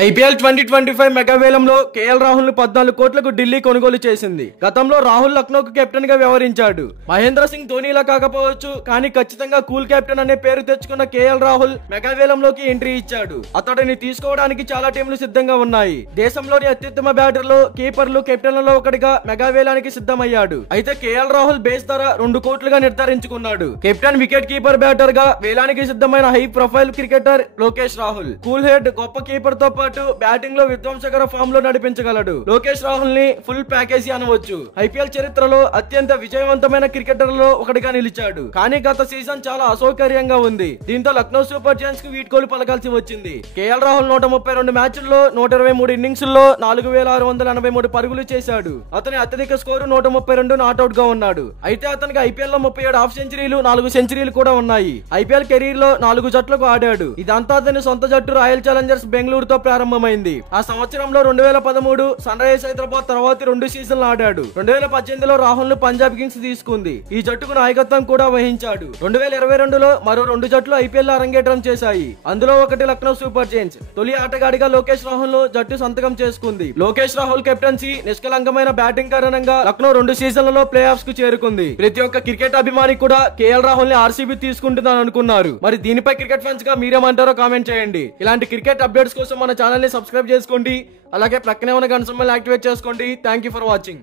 IPL 2025 mega వేలంలో KL Rahul ను 14 కోట్లకు ఢిల్లీ కొనుగోలు చేసింది. గతంలో రాహుల్ లక్నోకు కెప్టెన్ గా వ్యవహరించాడు. మహేంద్ర సింగ్ ధోనీలా కాకపోవచ్చు, కానీ ఖచ్చితంగా కూల్ కెప్టెన్ అనే పేరు తెచ్చుకున్న కేఎల్ రాహుల్ మెగా వేలంలోకి ఎంట్రీ ఇచ్చాడు. అతడిని తీసుకోవడానికి చాలా టీంలు సిద్ధంగా ఉన్నాయి. దేశంలోని అత్యుత్తమ బ్యాటర్లు, కీపర్లు, కెప్టెన్లలో ఒకటిగా మెగా వేలానికి సిద్ధమయ్యాడు. అయితే కేఎల్ రాహుల్ బేస్ ధర 2 కోట్లుగా నిర్ధారించుకున్నాడు. కెప్టెన్, వికెట్ కీపర్, బ్యాటర్ గా వేలానికి సిద్ధమైన high profile cricketer Lokesh Rahul. Cool head, గొప్ప కీపర్ తో బ్యాటింగ్ లో విధ్వంసకర ఫామ్ లో నడిపించగలడు. లోకేష్ రాహుల్ ని ఫుల్ ప్యాకేజీ అనవచ్చు. ఐపీఎల్ చరిత్రలో అత్యంత విజయవంతమైన క్రికెటర్లలో ఒకటిగా నిలిచాడు. కానీ గత సీజన్ చాలా అసౌకర్యంగా ఉంది. దీంతో లక్నో సూపర్ జైంట్స్ కు వీడ్కోలు పలకాల్సి వచ్చింది. కేఎల్ రాహుల్ 132 మ్యాచ్ల్లో 123 ఇన్నింగ్స్ లో 4683 పరుగులు చేశాడు. అతని అత్యధిక స్కోరు 132 నాట్అవుట్ గా ఉన్నాడు. అయితే అతనికి ఐపీఎల్ లో 37 హాఫ్ సెంచరీలు, 4 సెంచరీలు కూడా ఉన్నాయి. ఐపీఎల్ కెరీర్ లో 4 జట్లకు ఆడాడు. ఇదంతా అతని సొంత జట్టు రాయల్ ఛాలెంజర్స్ బెంగళూరుతో ప్రారంభమైంది. ఆ సంవత్సరంలో 2013 సన్ రైజర్స్ హైదరాబాద్ తర్వాత 2 సీజన్లు ఆడాడు. 2018లో రాహుల్ ను పంజాబ్ కింగ్స్ తీసుకుంది. ఈ జట్టుకు నాయకత్వం కూడా వహించాడు. 2022లో మరో 2 జట్లు ఐపీఎల్ లో అరంగేట్రం చేశాయి. అందులో ఒకటి లక్నో సూపర్ జైంట్స్. తొలి ఆటగాడిగా లోకేష్ రాహుల్ ను జట్టు సంతకం చేసుకుంది. లోకేష్ రాహుల్ కెప్టెన్సీ, నిష్కలంకమైన బ్యాటింగ్ కారణంగా లక్నో 2 సీజన్లలో ప్లే ఆఫ్స్ కు చేరుకుంది. ప్రతి ఒక్క క్రికెట్ అభిమాని కూడా కేఎల్ రాహుల్ ని ఆర్సీబీ తీసుకుంటుందని అనుకున్నారు. మరి దీనిపై క్రికెట్ ఫ్యాన్స్ గా మీరేమంటారో కామెంట్ చేయండి. ఇలాంటి క్రికెట్ అప్డేట్స్ కోసం మన ఛానల్ ని సబ్స్క్రైబ్ చేసుకోండి. అలాగే ప్రక్కనే ఉన్న గంట సింబల్ యాక్టివేట్ చేసుకోండి. Thank you for watching.